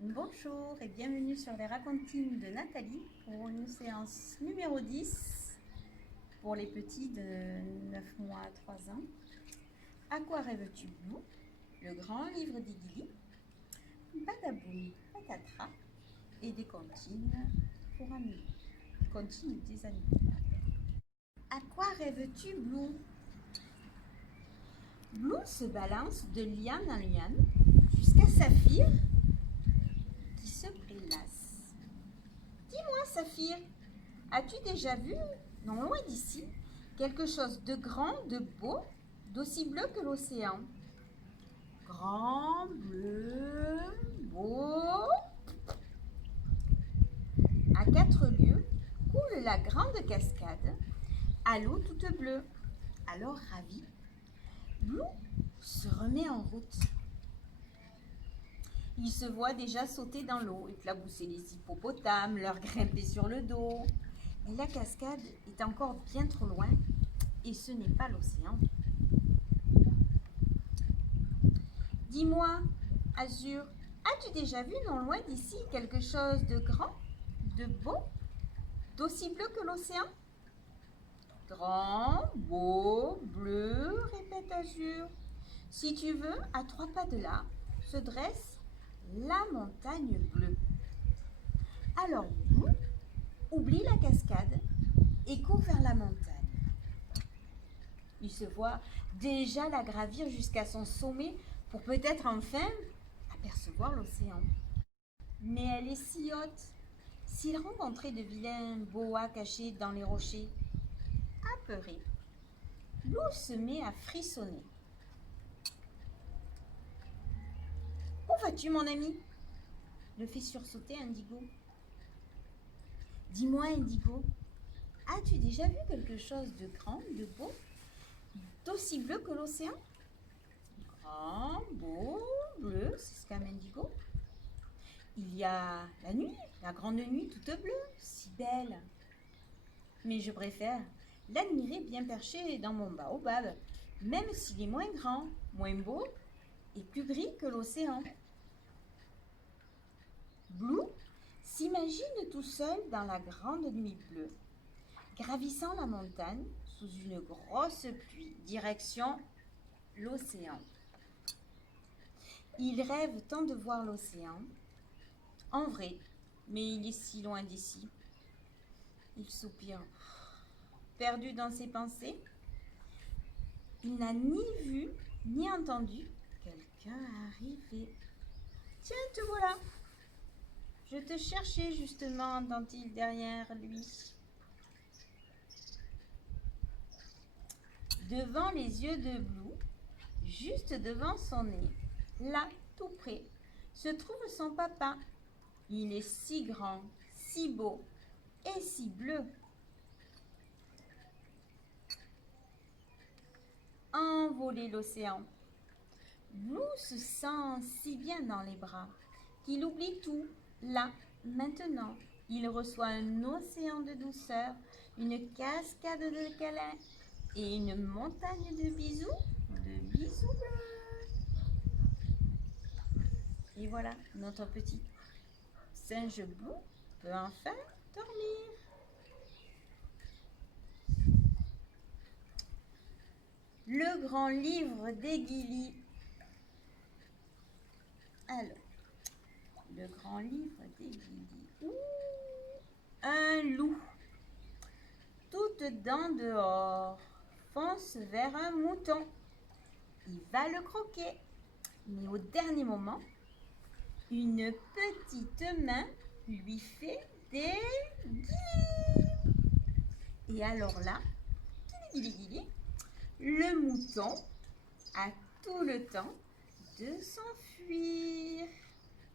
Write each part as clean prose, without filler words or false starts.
Bonjour et bienvenue sur les racontines de Nathalie pour une séance numéro 10 pour les petits de 9 mois à 3 ans. À quoi rêves-tu, Blue? Le grand livre d'Igili, Badaboum, Patatra et des comptines pour amis. Comptines des amis. À quoi rêves-tu, Blue? Blue se balance de liane en liane jusqu'à Saphir qui se prélasse. Dis-moi, Saphir, as-tu déjà vu, non loin d'ici, quelque chose de grand, de beau, d'aussi bleu que l'océan? Grand, bleu, beau. À 4 lieues coule la grande cascade, à l'eau toute bleue. Alors ravi, Blue se remet en route. Il se voit déjà sauter dans l'eau, éclabousser les hippopotames, leur grimper sur le dos. Mais la cascade est encore bien trop loin et ce n'est pas l'océan. Dis-moi, Azur, as-tu déjà vu non loin d'ici quelque chose de grand, de beau, d'aussi bleu que l'océan? Grand, beau, bleu, répète Azur. Si tu veux, à 3 pas de là, se dresse la montagne bleue. Alors, Blue oublie la cascade et court vers la montagne. Il se voit déjà la gravir jusqu'à son sommet pour peut-être enfin apercevoir l'océan. Mais elle est si haute. S'il rencontrait de vilains boas cachés dans les rochers, apeuré, Blue se met à frissonner. Où vas-tu, mon ami? Le fait sursauter Indigo. Dis-moi, Indigo, as-tu déjà vu quelque chose de grand, de beau, d'aussi bleu que l'océan? Grand, beau, bleu, s'exclame Indigo. Il y a la nuit, la grande nuit toute bleue, si belle. Mais je préfère l'admirer bien perché dans mon baobab, même s'il est moins grand, moins beau et plus gris que l'océan. Blue s'imagine tout seul dans la grande nuit bleue, gravissant la montagne sous une grosse pluie, direction l'océan. Il rêve tant de voir l'océan, en vrai, mais il est si loin d'ici. Il soupire, perdu dans ses pensées. Il n'a ni vu ni entendu quelqu'un arriver. Tiens, te voilà. Je te cherchais justement, entend-il derrière lui. Devant les yeux de Blue, juste devant son nez, là, tout près, se trouve son papa. Il est si grand, si beau et si bleu. Envolé l'océan. Blue se sent si bien dans les bras qu'il oublie tout. Là, maintenant, il reçoit un océan de douceur, une cascade de câlins et une montagne de bisous bleus. Et voilà, notre petit singe Blue peut enfin dormir. Le grand livre d'Igili. Alors, le grand livre d'Igili. Un loup, toutes dents dehors, fonce vers un mouton. Il va le croquer, mais au dernier moment, une petite main lui fait des guilis. Et alors là, le mouton a tout le temps de s'enfuir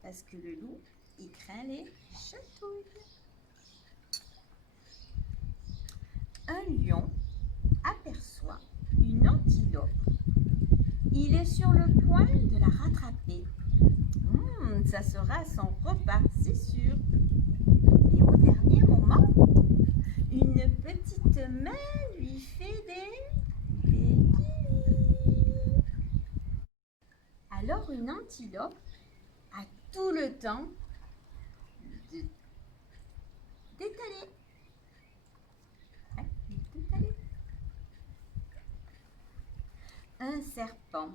parce que le loup, il craint les chatouilles. Un lion aperçoit une antilope. Il est sur le point de la rattraper. Ça sera son repas, c'est sûr. Mais au dernier moment, une petite main lui fait des guilis. Alors une antilope a tout le temps d'étaler. D'étaler. Un serpent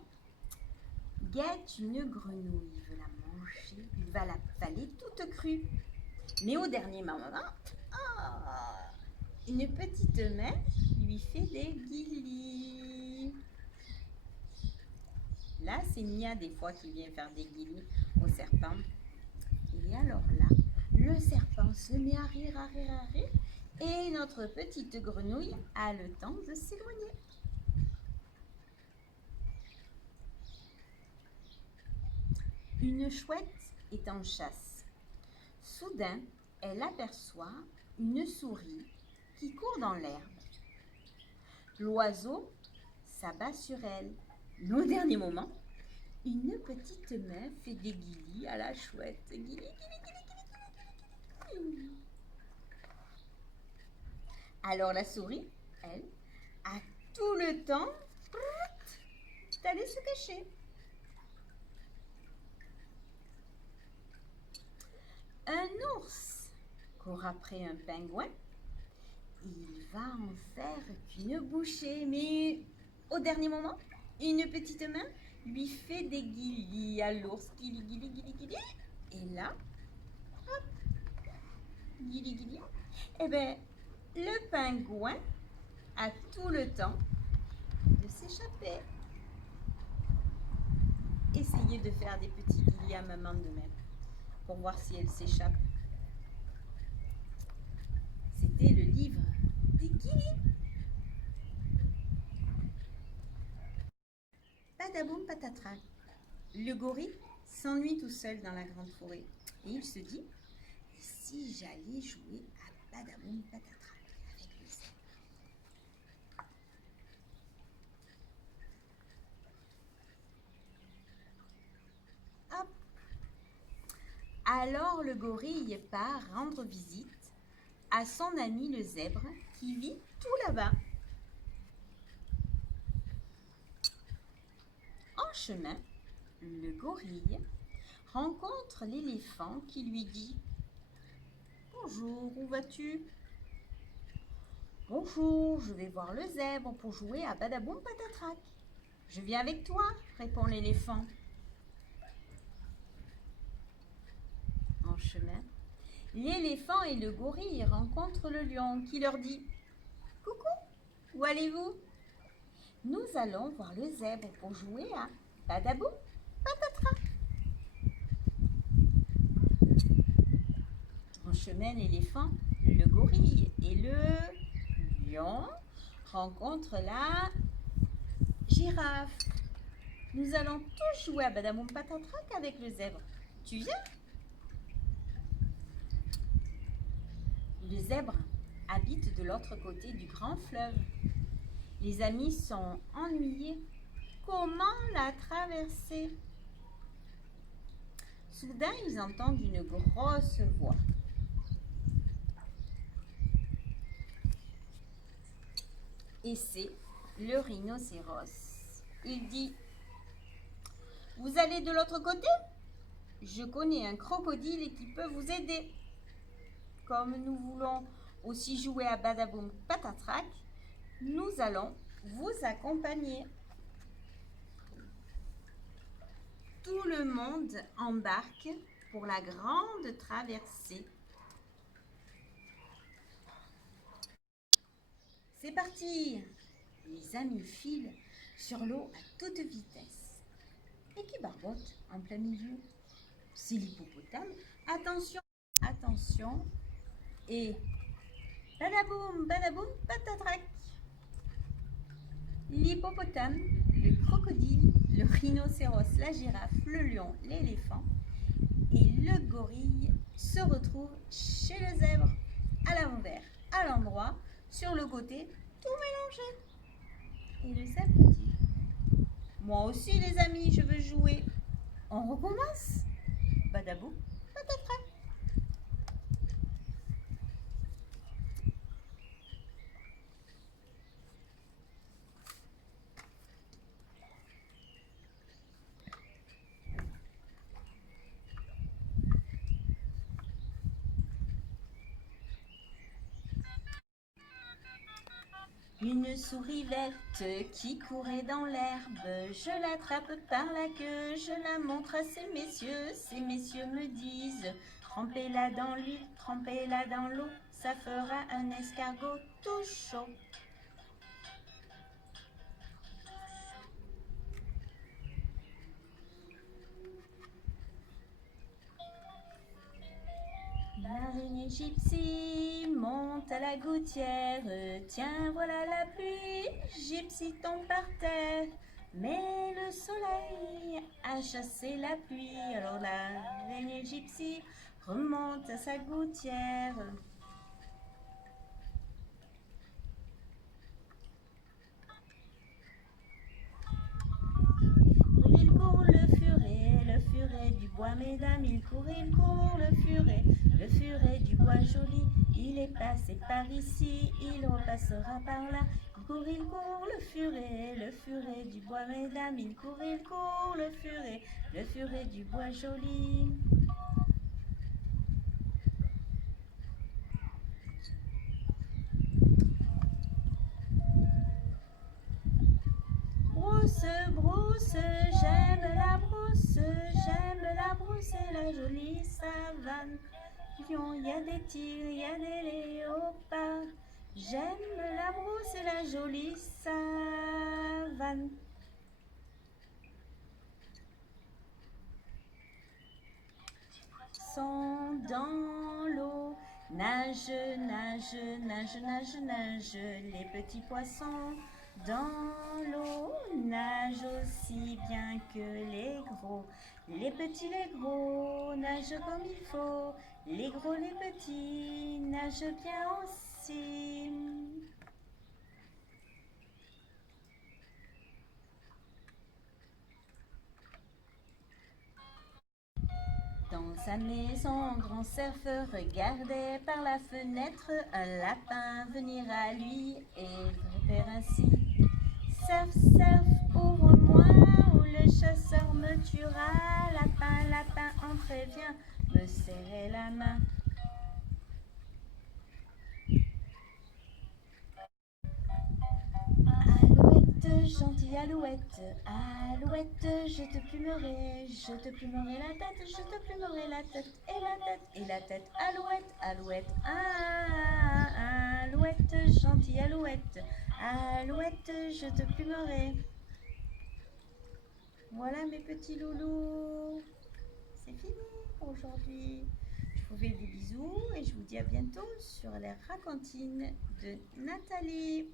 guette une grenouille, il veut la manger, il va l'avaler toute crue. Mais au dernier moment, une petite main lui fait des guilis. Là, c'est Mia des fois qui vient faire des guilis au serpent. Et alors là, le serpent se met à rire, à rire, à rire. Et notre petite grenouille a le temps de s'éloigner. Une chouette est en chasse. Soudain, elle aperçoit une souris qui court dans l'herbe. L'oiseau s'abat sur elle. Mais au dernier moment, une petite main fait des guilis à la chouette. Guili, guili, guili, guili, guili. Alors la souris, elle, a tout le temps d'aller se cacher. Un ours court après un pingouin. Il va en faire qu'une bouchée, mais au dernier moment, une petite main lui fait des guilis à l'ours. Guili, guili, guili, guili. Et là, hop, guili, guili. Eh bien, le pingouin a tout le temps de s'échapper. Essayez de faire des petits guilis à maman demain pour voir si elle s'échappe. C'était le livre des guilis. Badaboum patatrac. Le gorille s'ennuie tout seul dans la grande forêt. Et il se dit, et si j'allais jouer à Badaboum patatrac avec le zèbre? Hop. Alors le gorille part rendre visite à son ami le zèbre qui vit tout là-bas. En chemin, le gorille rencontre l'éléphant qui lui dit « Bonjour, où vas-tu ?»« Bonjour, je vais voir le zèbre pour jouer à Badaboum patatrac. »« Je viens avec toi, répond l'éléphant. En chemin, l'éléphant et le gorille rencontrent le lion qui leur dit « Coucou, où allez-vous ? Nous allons voir le zèbre pour jouer à Badaboum patatrac. » En chemin, l'éléphant, le gorille et le lion rencontrent la girafe. Nous allons tous jouer à Badaboum patatrac avec le zèbre. Tu viens ? Le zèbre habite de l'autre côté du grand fleuve. Les amis sont ennuyés. Comment la traverser ? Soudain, ils entendent une grosse voix. Et c'est le rhinocéros. Il dit « Vous allez de l'autre côté ? Je connais un crocodile qui peut vous aider. Comme nous voulons aussi jouer à Badaboum patatrac, nous allons vous accompagner. » Tout le monde embarque pour la grande traversée. C'est parti! Les amis filent sur l'eau à toute vitesse. Et qui barbote en plein milieu? C'est l'hippopotame. Attention, attention. Et badaboum, patatrac. L'hippopotame, le crocodile, le rhinocéros, la girafe, le lion, l'éléphant et le gorille se retrouvent chez le zèbre, à l'envers, à l'endroit, sur le côté, tout mélangé. Et le zèbre dit « Moi aussi les amis, je veux jouer. On recommence ?» Badaboum, patatrac. Une souris verte qui courait dans l'herbe, je l'attrape par la queue, je la montre à ces messieurs me disent, trempez-la dans l'huile, trempez-la dans l'eau, ça fera un escargot tout chaud. L'araignée gypsy monte à la gouttière. Tiens, voilà la pluie, gypsy tombe par terre. Mais le soleil a chassé la pluie. Alors l'araignée gypsy remonte à sa gouttière. Il court le furet du bois, mesdames, il court le furet du bois joli. Il est passé par ici, il repassera par là. Il court le furet du bois, mesdames, il court le furet du bois joli. Brousse, brousse, j'aime la brousse et la jolie savane. Il y a des tigres, il y a des léopards. J'aime la brousse et la jolie savane. Sont dans l'eau, nage, nage, nage, nage, nage. Les petits poissons dans l'eau nagent aussi bien que les gros. Les petits, les gros nagent comme il faut. Les gros, les petits nagent bien aussi. Dans sa maison, grand cerf regardait par la fenêtre un lapin venir à lui et faire ainsi. Cerf, cerf, ouvre-moi ou le chasseur me tuera. Lapin, lapin, entre et viens me serrer la main. Alouette, gentille alouette, alouette, je te plumerai la tête, je te plumerai la tête, et la tête, et la tête, alouette, alouette, alouette, gentille alouette, alouette, je te plumerai. Voilà mes petits loulous, c'est fini pour aujourd'hui. Je vous fais des bisous et je vous dis à bientôt sur les racontines de Nathalie.